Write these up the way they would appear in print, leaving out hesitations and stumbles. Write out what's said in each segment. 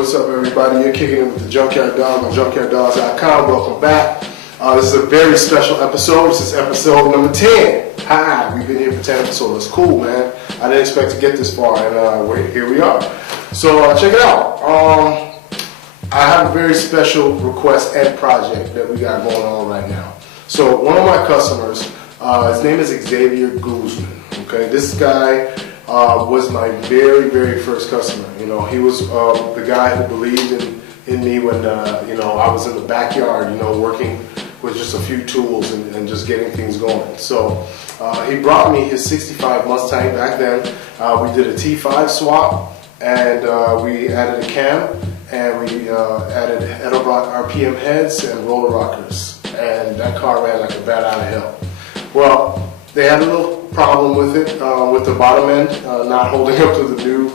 what's up everybody? You're kicking it with the Junkyard Dog on junkyarddogs.com. Welcome back. This is a very special episode. This is episode number 10. Hi, we've been here for 10 episodes. It's cool, man. I didn't expect to get this far, and here we are. So check it out. I have a very special request and project that we got going on right now. So one of my customers, his name is Xavier Guzman. Okay, this guy was my very first customer. You know, he was the guy who believed in me when you know, I was in the backyard, you know, working with just a few tools and just getting things going. So he brought me his 65 Mustang back then. We did a T5 swap, and we added a cam, and we added Edelbrock RPM heads and roller rockers, and that car ran like a bat out of hell. Well, they had a little problem with it, with the bottom end not holding up to the new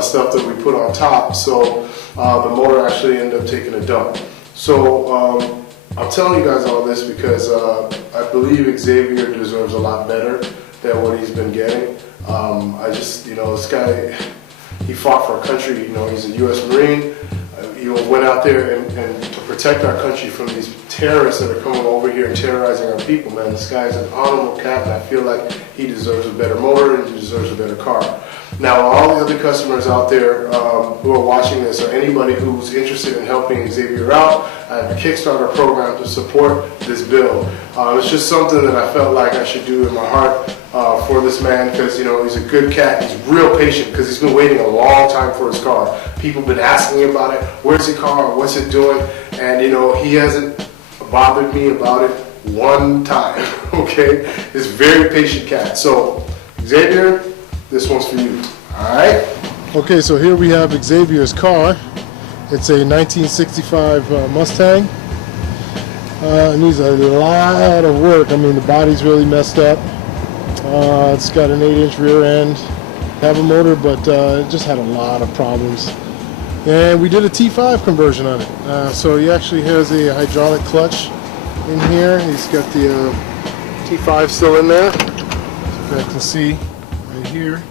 stuff that we put on top, so the motor actually ended up taking a dump. So I'm telling you guys all this because I believe Xavier deserves a lot better than what he's been getting. I just, you know, this guy, he fought for our country. You know, he's a U.S. Marine. He went out there and to protect our country from these terrorists that are coming over here and terrorizing our people, man. This guy's an honorable cat, and I feel like he deserves a better motor and he deserves a better car. Now, all the other customers out there who are watching this, or anybody who's interested in helping Xavier out, I have a Kickstarter program to support this build. It's just something that I felt like I should do in my heart for this man, because, you know, he's a good cat. He's real patient because he's been waiting a long time for his car. People have been asking him about it. Where's the car? What's it doing? And, you know, he hasn't bothered me about it one time. Okay? He's a very patient cat. So, Xavier, this one's for you. Alright? Okay, so here we have Xavier's car. It's a 1965 Mustang. It needs a lot of work. I mean, the body's really messed up. It's got an 8-inch rear end. Have a motor, but it just had a lot of problems. And we did a T5 conversion on it. So he actually has a hydraulic clutch in here. He's got the T5 still in there, so you guys can see right here.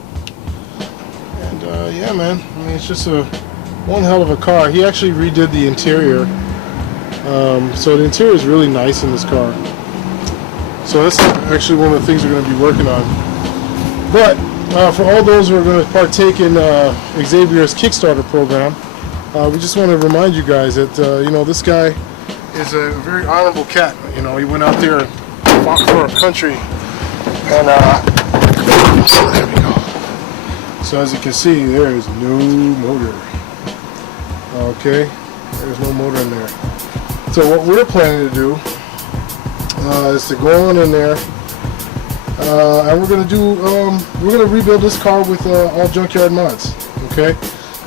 And yeah, man, I mean, it's just one hell of a car. He actually redid the interior. So the interior is really nice in this car. So that's actually one of the things we're going to be working on. But for all those who are going to partake in Xavier's Kickstarter program, we just want to remind you guys that you know, this guy is a very honorable cat. You know, he went out there and fought for our country, and so there we go. So as you can see, there is no motor. Okay, there's no motor in there. So what we're planning to do is to go on in there, and we're gonna rebuild this car with all Junkyard mods. Okay,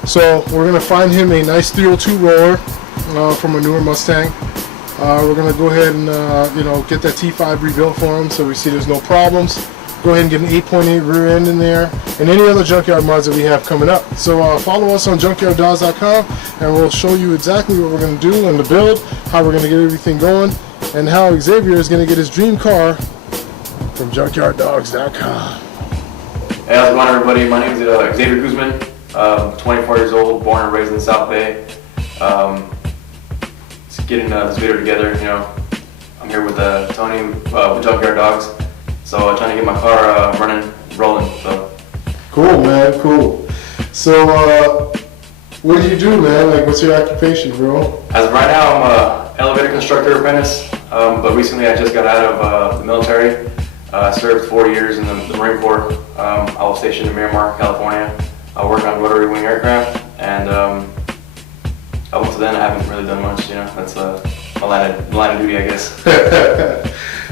so we're gonna find him a nice 302 roller from a newer Mustang. We're gonna go ahead and you know, get that T5 rebuilt for him, so we see there's no problems. Go ahead and get an 8.8 rear end in there, and any other Junkyard mods that we have coming up. So follow us on junkyarddogs.com, and we'll show you exactly what we're going to do in the build, how we're going to get everything going, and how Xavier is going to get his dream car from junkyarddogs.com. Hey, how's it going, everybody? My name is Xavier Guzman. 24 years old, born and raised in the South Bay. Just getting this video together, you know. I'm here with Tony with Junkyard Dogs. So trying to get my car running, rolling. So cool, man, cool. So what do you do, man? Like, what's your occupation, bro? As of right now, I'm an elevator constructor apprentice. But recently, I just got out of the military. I served 4 years in the Marine Corps. I was stationed in Miramar, California. I worked on rotary wing aircraft, and up to then, I haven't really done much. You know, that's my line of duty, I guess.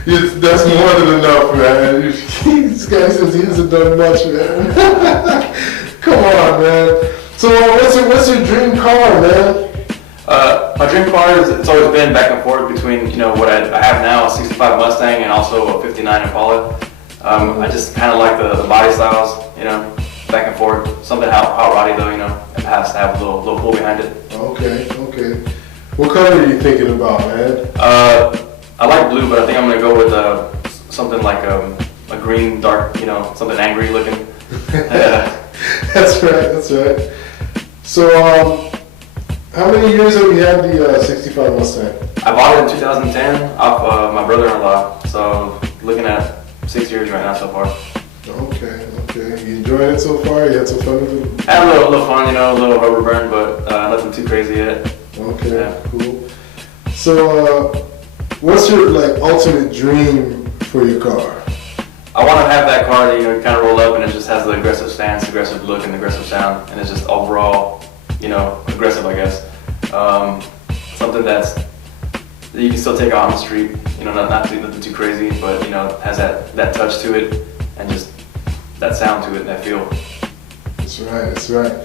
That's more than enough, man. This guy says he hasn't done much, man. Come on, man. So what's your dream car, man? My dream car it's always been back and forth between, you know, what I have now, a 65 Mustang and also a 59 Impala. I just kind of like the body styles, you know, back and forth. Something hot rodded though, you know, it has to have a little pull behind it. Okay. What color are you thinking about, man? I like blue, but I think I'm gonna go with something like a green, dark, you know, something angry looking. That's right. So How many years have you had the 65 Mustang? I bought it in 2010 off my brother-in-law, so looking at 6 years right now so far. Okay. You enjoying it so far? You had some fun with it? Had a little fun, a little rubber burn, but nothing too crazy yet. Okay, Yeah. cool. So, what's your ultimate dream for your car? I want to have that car that kind of roll up and it just has the aggressive stance, aggressive look, and aggressive sound, and it's just overall, aggressive, I guess. Something that you can still take out on the street, nothing too crazy, but has that touch to it and just that sound to it, that feel. That's right.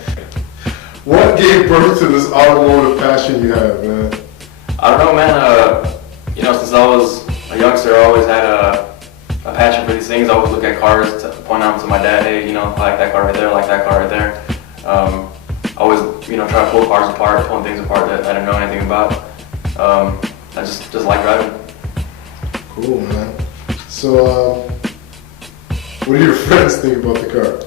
What gave birth to this automotive passion you have, man? I don't know, man. Since I was a youngster, I always had a passion for these things. I always look at cars, point out to my dad, hey, I like that car right there, I like that car right there. I always, try to pull cars apart, pulling things apart that I didn't know anything about. I just like driving. Cool, man. So, what do your friends think about the car?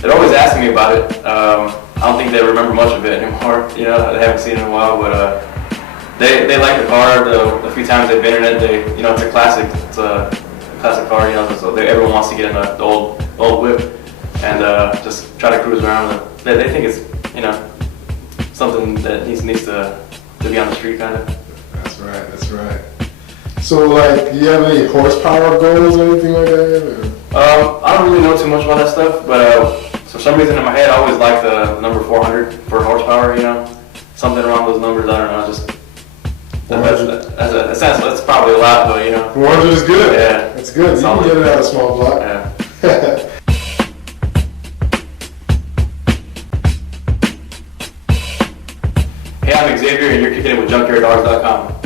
They're always asking me about it. I don't think they remember much of it anymore. They haven't seen it in a while, but they like the car. The few times they've been in it, it's a classic. It's a classic car. So everyone wants to get in the old whip and just try to cruise around. They think it's something that needs to be on the street, kind of. That's right. So, do you have any horsepower goals or anything like that? I don't really know too much about that stuff, but for some reason in my head, I always like the number 400 for horsepower. Something around those numbers. I don't know. Just that's probably a lot, but 400 is good. Yeah, it's good. You can get it out of a small block. Yeah. Hey, I'm Xavier, and you're kicking it with JunkYardDogs.com.